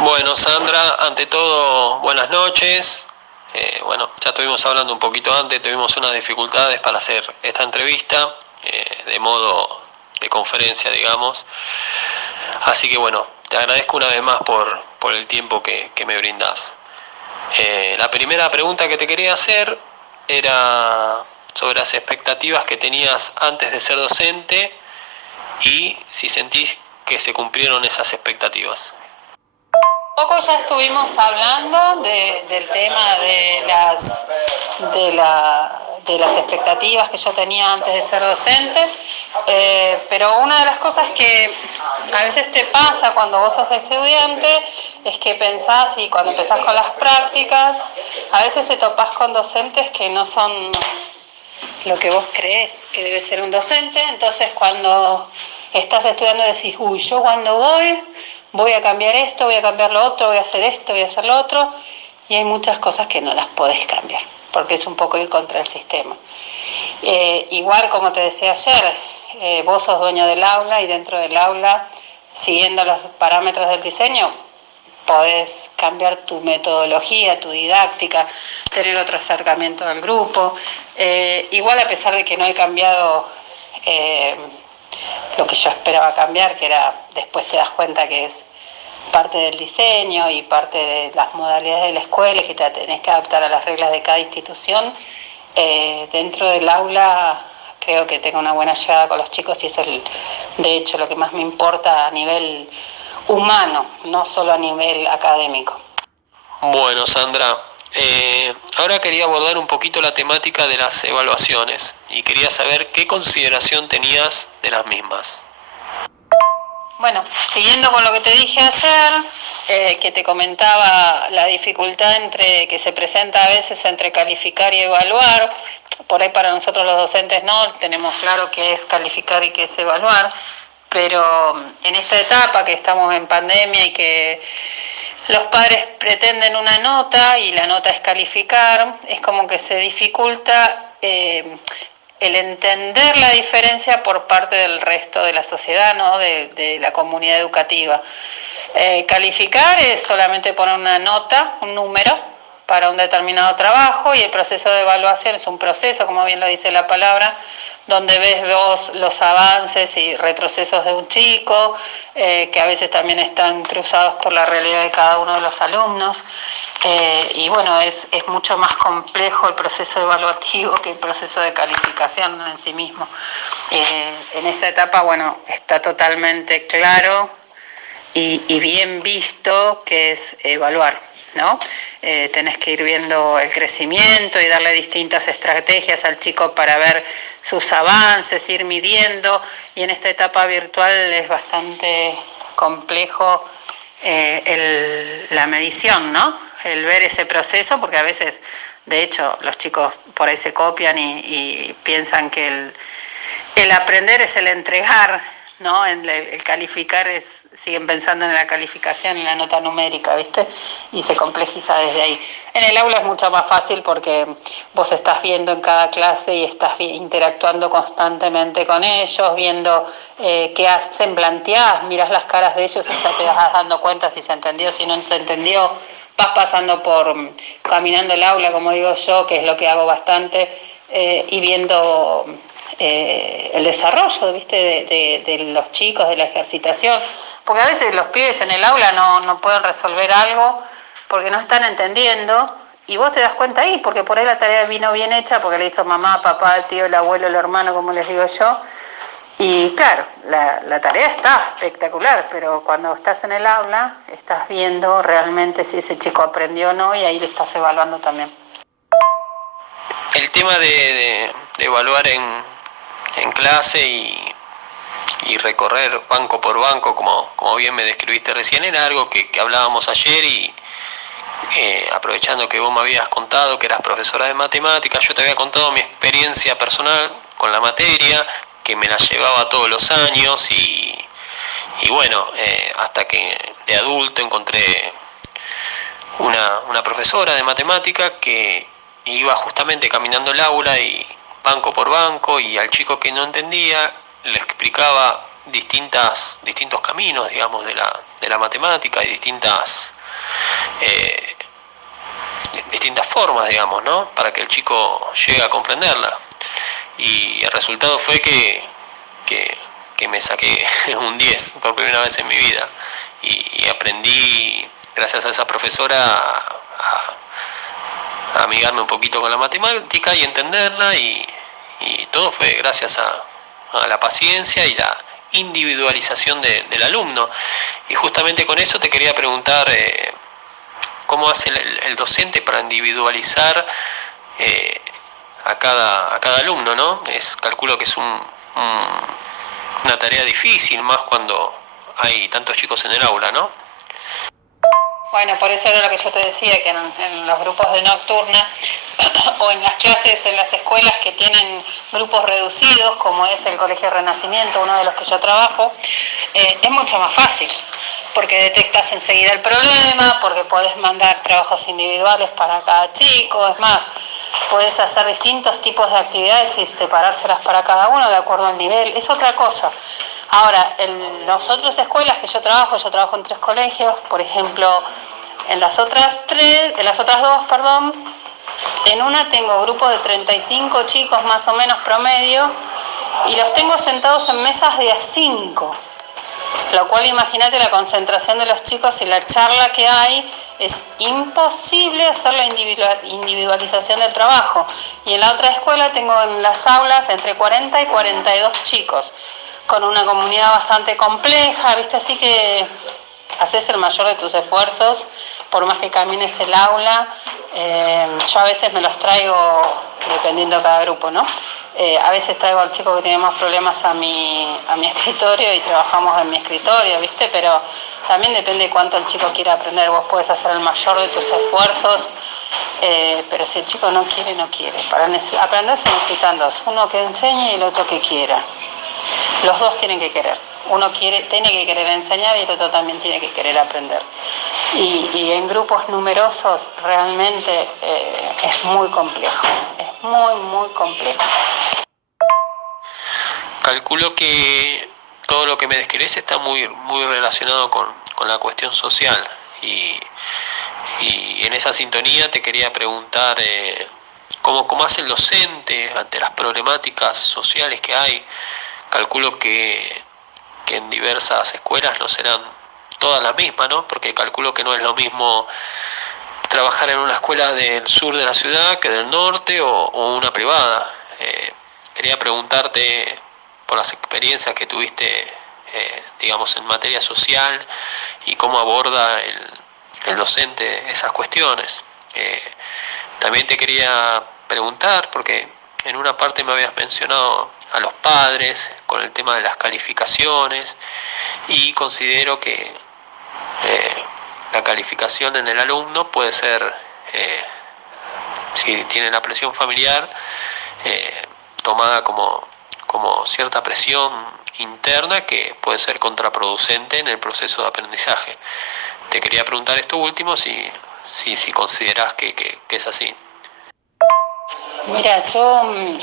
Bueno, Sandra, ante todo, buenas noches. Bueno, ya estuvimos hablando un poquito antes, tuvimos unas dificultades para hacer esta entrevista, de modo de conferencia, digamos. Así que bueno, te agradezco una vez más por el tiempo que me brindás. La primera pregunta que te quería hacer era sobre las expectativas que tenías antes de ser docente y si sentís que se cumplieron esas expectativas. Poco ya estuvimos hablando del tema de las expectativas que yo tenía antes de ser docente, pero una de las cosas que a veces te pasa cuando vos sos estudiante es que pensás, y cuando empezás con las prácticas, a veces te topás con docentes que no son lo que vos creés que debe ser un docente. Entonces cuando estás estudiando decís, uy, yo cuando voy a cambiar esto, voy a cambiar lo otro, voy a hacer esto, voy a hacer lo otro, y hay muchas cosas que no las podés cambiar, porque es un poco ir contra el sistema. Igual como te decía ayer, vos sos dueño del aula y dentro del aula, siguiendo los parámetros del diseño, podés cambiar tu metodología, tu didáctica, tener otro acercamiento al grupo. Igual a pesar de que no he cambiado lo que yo esperaba cambiar, que era, después te das cuenta que es parte del diseño y parte de las modalidades de la escuela y que te tenés que adaptar a las reglas de cada institución, dentro del aula creo que tengo una buena llegada con los chicos y eso es de hecho lo que más me importa a nivel humano, no solo a nivel académico. Bueno, Sandra, ahora quería abordar un poquito la temática de las evaluaciones y quería saber qué consideración tenías de las mismas. Bueno, siguiendo con lo que te dije ayer, que te comentaba la dificultad que se presenta a veces entre calificar y evaluar, por ahí para nosotros los docentes no, tenemos claro qué es calificar y qué es evaluar, pero en esta etapa que estamos en pandemia y que los padres pretenden una nota y la nota es calificar, es como que se dificulta el entender la diferencia por parte del resto de la sociedad, ¿no? de la comunidad educativa. Calificar es solamente poner una nota, un número, para un determinado trabajo, y el proceso de evaluación es un proceso, como bien lo dice la palabra, donde ves vos los avances y retrocesos de un chico, que a veces también están cruzados por la realidad de cada uno de los alumnos. Y bueno, es mucho más complejo el proceso evaluativo que el proceso de calificación en sí mismo. En esta etapa, bueno, está totalmente claro y bien visto que es evaluar, ¿no? Tenés que ir viendo el crecimiento y darle distintas estrategias al chico para ver sus avances, ir midiendo, y en esta etapa virtual es bastante complejo la medición, ¿no? El ver ese proceso, porque a veces, de hecho, los chicos por ahí se copian y piensan que el aprender es el entregar, ¿no? El calificar siguen pensando en la calificación, en la nota numérica, ¿viste? Y se complejiza desde ahí. En el aula es mucho más fácil porque vos estás viendo en cada clase y estás interactuando constantemente con ellos, viendo qué hacen, planteás, mirás las caras de ellos y ya te vas dando cuenta si se entendió, si no se entendió. Vas pasando caminando el aula, como digo yo, que es lo que hago bastante, y viendo el desarrollo, ¿viste? De los chicos, de la ejercitación, porque a veces los pibes en el aula no pueden resolver algo porque no están entendiendo, y vos te das cuenta ahí, porque por ahí la tarea vino bien hecha, porque le hizo mamá, papá, el tío, el abuelo, el hermano, como les digo yo, y claro, la tarea está espectacular, pero cuando estás en el aula estás viendo realmente si ese chico aprendió o no, y ahí lo estás evaluando también. El tema de evaluar en clase y recorrer banco por banco, como bien me describiste recién, era algo que hablábamos ayer y aprovechando que vos me habías contado que eras profesora de matemáticas, yo te había contado mi experiencia personal con la materia, que me la llevaba todos los años y bueno, hasta que de adulto encontré una profesora de matemática que iba justamente caminando el aula y banco por banco, y al chico que no entendía le explicaba distintos caminos, digamos, de de la matemática y distintas formas, digamos, ¿no? Para que el chico llegue a comprenderla. Y el resultado fue que me saqué un 10 por primera vez en mi vida. Y aprendí, gracias a esa profesora, a amigarme un poquito con la matemática y entenderla. Y todo fue gracias a la paciencia y la individualización del alumno. Y justamente con eso te quería preguntar, ¿cómo hace el docente para individualizar a cada alumno, ¿no? Calculo que es una tarea difícil, más cuando hay tantos chicos en el aula, ¿no? Bueno, por eso era lo que yo te decía, que en los grupos de nocturna o en las clases, en las escuelas que tienen grupos reducidos, como es el Colegio Renacimiento, uno de los que yo trabajo, es mucho más fácil, porque detectas enseguida el problema, porque podés mandar trabajos individuales para cada chico, es más, podés hacer distintos tipos de actividades y separárselas para cada uno de acuerdo al nivel, es otra cosa. Ahora, en las otras escuelas que yo trabajo en 3 colegios, por ejemplo, en las otras dos, en una tengo grupos de 35 chicos más o menos promedio y los tengo sentados en mesas de A5, lo cual imagínate la concentración de los chicos y la charla que hay, es imposible hacer la individualización del trabajo. Y en la otra escuela tengo en las aulas entre 40 y 42 chicos, con una comunidad bastante compleja, ¿viste? Así que haces el mayor de tus esfuerzos, por más que camines el aula. Yo a veces me los traigo, dependiendo de cada grupo, ¿no? A veces traigo al chico que tiene más problemas a mi escritorio y trabajamos en mi escritorio, ¿viste? Pero también depende de cuánto el chico quiera aprender. Vos podés hacer el mayor de tus esfuerzos, pero si el chico no quiere, no quiere. Para aprender se necesitan dos, uno que enseñe y el otro que quiera. Los dos tienen que querer. Uno tiene que querer enseñar y el otro también tiene que querer aprender. Y en grupos numerosos realmente es muy complejo. Es muy, muy complejo. Calculo que todo lo que me describes está muy relacionado con la cuestión social. Y en esa sintonía te quería preguntar cómo hace el docente ante las problemáticas sociales que hay. Calculo que en diversas escuelas no serán todas las mismas, ¿no? Porque calculo que no es lo mismo trabajar en una escuela del sur de la ciudad que del norte o una privada. Quería preguntarte por las experiencias que tuviste, digamos, en materia social y cómo aborda el docente esas cuestiones. También te quería preguntar, porque en una parte me habías mencionado a los padres con el tema de las calificaciones, y considero que la calificación en el alumno puede ser, si tiene la presión familiar, tomada como cierta presión interna que puede ser contraproducente en el proceso de aprendizaje. Te quería preguntar esto último, si considerás que es así. Mira, yo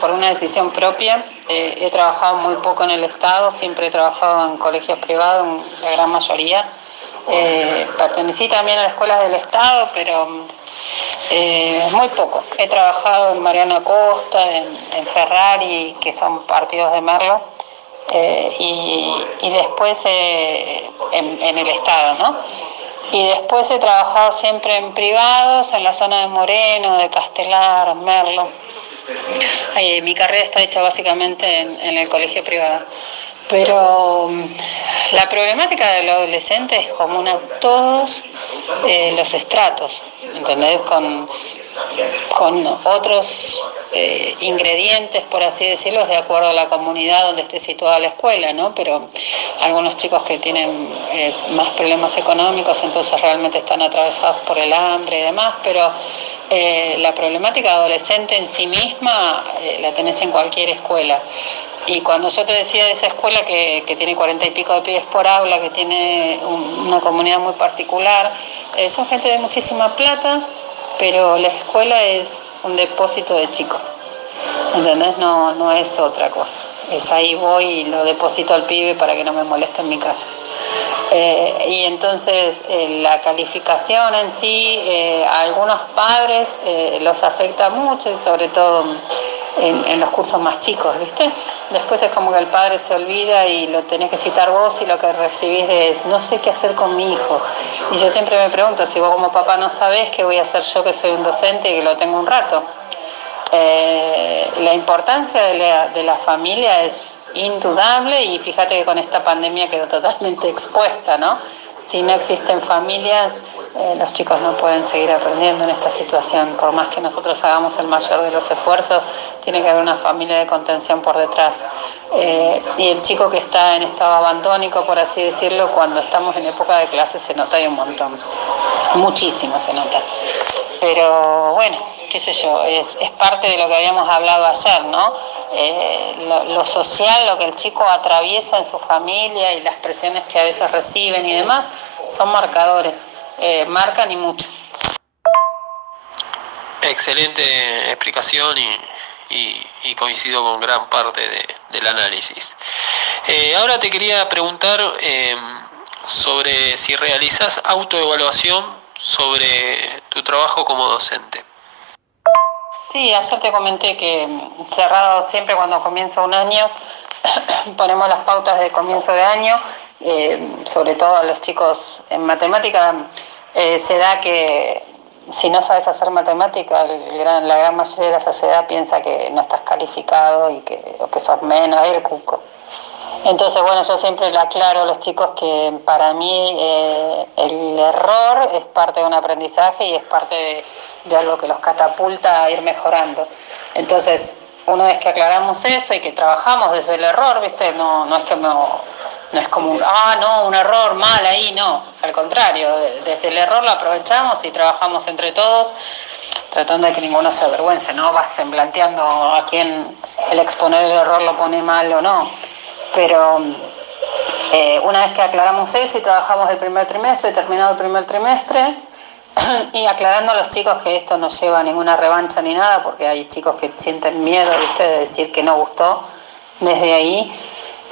por una decisión propia he trabajado muy poco en el Estado, siempre he trabajado en colegios privados, en la gran mayoría. Pertenecí también a las escuelas del Estado, pero muy poco. He trabajado en Mariano Acosta, en Ferrari, que son partidos de Merlo, y después en el Estado, ¿no? Y después he trabajado siempre en privados, en la zona de Moreno, de Castelar, Merlo. Mi carrera está hecha básicamente en el colegio privado. Pero la problemática del adolescente es común a todos los estratos, ¿entendés? Con otros ingredientes, por así decirlo, de acuerdo a la comunidad donde esté situada la escuela, ¿no? Pero algunos chicos que tienen más problemas económicos, entonces realmente están atravesados por el hambre y demás, pero la problemática adolescente en sí misma la tenés en cualquier escuela. Y cuando yo te decía de esa escuela que tiene 40 y pico de pibes por aula, que tiene una comunidad muy particular, son gente de muchísima plata, pero la escuela es un depósito de chicos, ¿entendés? No es otra cosa. Es ahí voy y lo deposito al pibe para que no me moleste en mi casa. Y entonces la calificación en sí a algunos padres los afecta mucho, y sobre todo en los cursos más chicos, ¿viste? Después es como que el padre se olvida y lo tenés que citar vos, y lo que recibís es: no sé qué hacer con mi hijo. Y yo siempre me pregunto: si vos como papá no sabés, ¿qué voy a hacer yo, que soy un docente y que lo tengo un rato? La importancia de la familia es indudable, y fíjate que con esta pandemia quedó totalmente expuesta, ¿no? Si no existen familias, los chicos no pueden seguir aprendiendo en esta situación. Por más que nosotros hagamos el mayor de los esfuerzos, tiene que haber una familia de contención por detrás. Y el chico que está en estado abandónico, por así decirlo, cuando estamos en época de clases se nota, y un montón, muchísimo se nota. Pero bueno, qué sé yo, es parte de lo que habíamos hablado ayer, ¿no? Lo social, lo que el chico atraviesa en su familia, y las presiones que a veces reciben y demás, son marcadores, marcan y mucho. Excelente explicación y coincido con gran parte del análisis. Ahora te quería preguntar sobre si realizas autoevaluación sobre tu trabajo como docente. Sí, ayer te comenté que cerrado siempre cuando comienza un año, ponemos las pautas de comienzo de año, sobre todo a los chicos en matemática. Se da que si no sabes hacer matemática, la gran mayoría de la sociedad piensa que no estás calificado o que sos menos, el cuco. Entonces, bueno, yo siempre le aclaro a los chicos que para mí el error es parte de un aprendizaje, y es parte de algo que los catapulta a ir mejorando. Entonces, una vez que aclaramos eso y que trabajamos desde el error, ¿viste? No es que no es como un error mal ahí, no. Al contrario, desde el error lo aprovechamos y trabajamos entre todos, tratando de que ninguno se avergüence, ¿no? Vas semblanteando a quien el exponer el error lo pone mal o no. Pero una vez que aclaramos eso y trabajamos el primer trimestre, terminado el primer trimestre, y aclarando a los chicos que esto no lleva a ninguna revancha ni nada, porque hay chicos que sienten miedo, ¿viste?, de decir que no gustó, desde ahí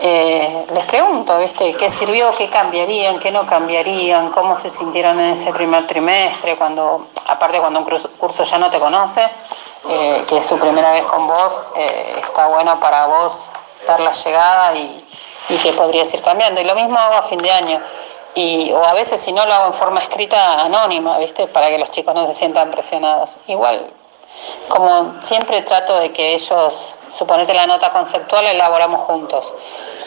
les pregunto, ¿viste?, qué sirvió, qué cambiarían, qué no cambiarían, cómo se sintieron en ese primer trimestre, aparte cuando un curso ya no te conoce, que es su primera vez con vos, está bueno para vos dar la llegada y que podrías ir cambiando. Y lo mismo hago a fin de año, o a veces, si no, lo hago en forma escrita anónima, ¿viste?, para que los chicos no se sientan presionados. Igual, como siempre, trato de que ellos, suponete la nota conceptual, la elaboramos juntos.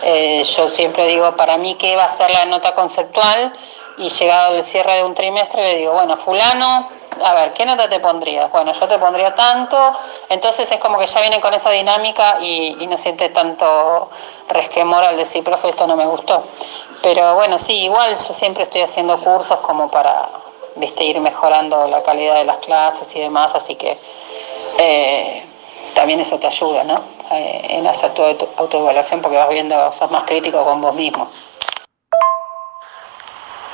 Yo siempre digo, para mí, ¿qué va a ser la nota conceptual? Y llegado el cierre de un trimestre, le digo: bueno, fulano, a ver, ¿qué nota te pondrías? Bueno, yo te pondría tanto. Entonces es como que ya vienen con esa dinámica y no siente tanto resquemor al decir: profe, esto no me gustó. Pero bueno, sí, igual yo siempre estoy haciendo cursos como para, ¿viste?, ir mejorando la calidad de las clases y demás, así que también eso te ayuda, ¿no?, en hacer tu autoevaluación, porque vas viendo, sos más crítico con vos mismo.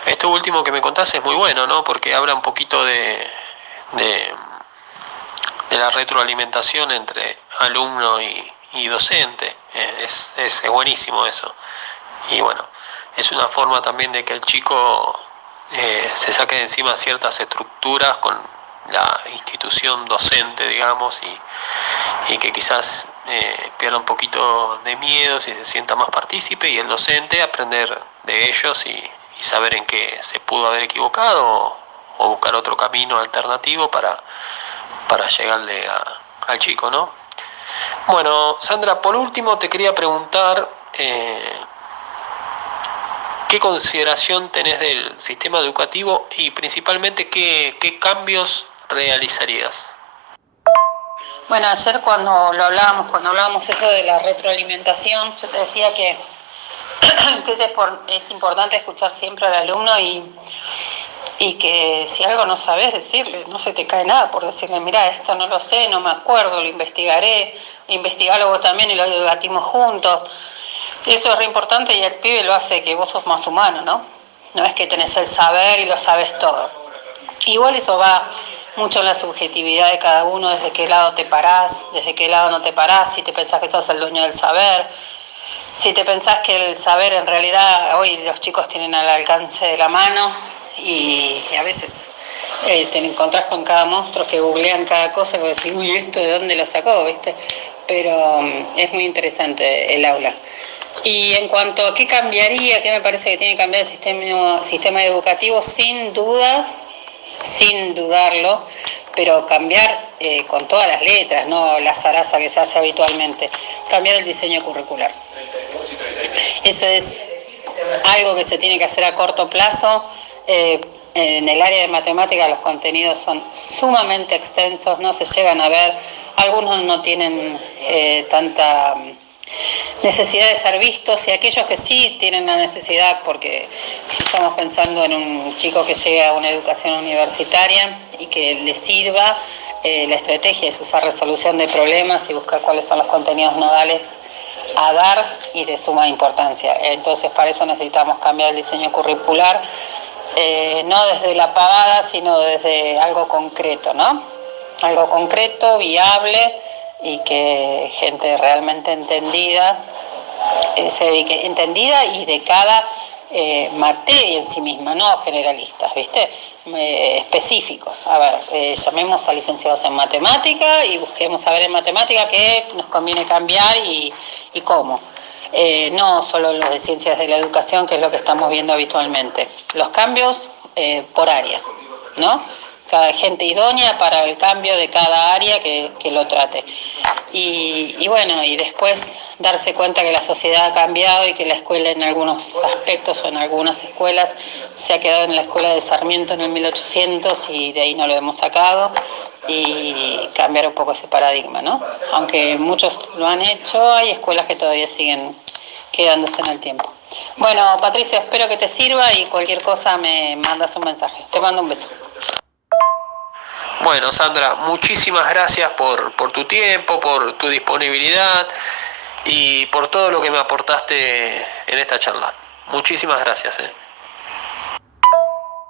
Esto último que me contás es muy bueno, ¿no?, porque habla un poquito de la retroalimentación entre alumno y docente. Es buenísimo eso. Y bueno, es una forma también de que el chico se saque de encima ciertas estructuras con la institución docente, digamos, y que quizás pierda un poquito de miedo, si se sienta más partícipe, y el docente aprender de ellos y saber en qué se pudo haber equivocado, o buscar otro camino alternativo para llegarle al chico, ¿no? Bueno, Sandra, por último te quería preguntar ¿qué consideración tenés del sistema educativo y principalmente qué cambios realizarías? Bueno, ayer cuando hablábamos eso de la retroalimentación, yo te decía que es importante escuchar siempre al alumno, y que si algo no sabes, decirle, no se te cae nada por decirle: mira, esto no lo sé, no me acuerdo, lo investigaré, investigalo vos también y lo debatimos juntos. Eso es re importante, y el pibe lo hace que vos sos más humano, ¿no? No es que tenés el saber y lo sabes todo. Igual eso va mucho en la subjetividad de cada uno, desde qué lado te parás, desde qué lado no te parás, si te pensás que sos el dueño del saber. Si te pensás que el saber en realidad hoy los chicos tienen al alcance de la mano y a veces te encontrás con cada monstruo que googlean cada cosa y vos decís, uy, ¿esto de dónde lo sacó? ¿Viste? Pero es muy interesante el aula. Y en cuanto a qué cambiaría, qué me parece que tiene que cambiar el sistema educativo, sin dudas, sin dudarlo, pero cambiar con todas las letras, no la zaraza que se hace habitualmente, cambiar el diseño curricular. Eso es algo que se tiene que hacer a corto plazo. En el área de matemáticas los contenidos son sumamente extensos, no se llegan a ver, algunos no tienen tanta necesidad de ser vistos, y aquellos que sí tienen la necesidad, porque si estamos pensando en un chico que llega a una educación universitaria y que le sirva, la estrategia es usar resolución de problemas y buscar cuáles son los contenidos nodales a dar y de suma importancia. Entonces para eso necesitamos cambiar el diseño curricular, no desde la pavada, sino desde algo concreto, ¿no? Algo concreto, viable, y que gente realmente entendida se dedique, entendida y de cada materia en sí misma, no generalistas, ¿viste? Específicos. A ver, llamemos a licenciados en matemática y busquemos saber en matemática qué nos conviene cambiar y cómo. No solo los de ciencias de la educación, que es lo que estamos viendo habitualmente. Los cambios por área, ¿no? Cada gente idónea para el cambio de cada área que lo trate. Y bueno, y después darse cuenta que la sociedad ha cambiado y que la escuela en algunos aspectos o en algunas escuelas se ha quedado en la escuela de Sarmiento en el 1800 y de ahí no lo hemos sacado, y cambiar un poco ese paradigma, ¿no? Aunque muchos lo han hecho, hay escuelas que todavía siguen quedándose en el tiempo. Bueno, Patricio, espero que te sirva y cualquier cosa me mandas un mensaje. Te mando un beso. Bueno, Sandra, muchísimas gracias por tu tiempo, por tu disponibilidad y por todo lo que me aportaste en esta charla. Muchísimas gracias.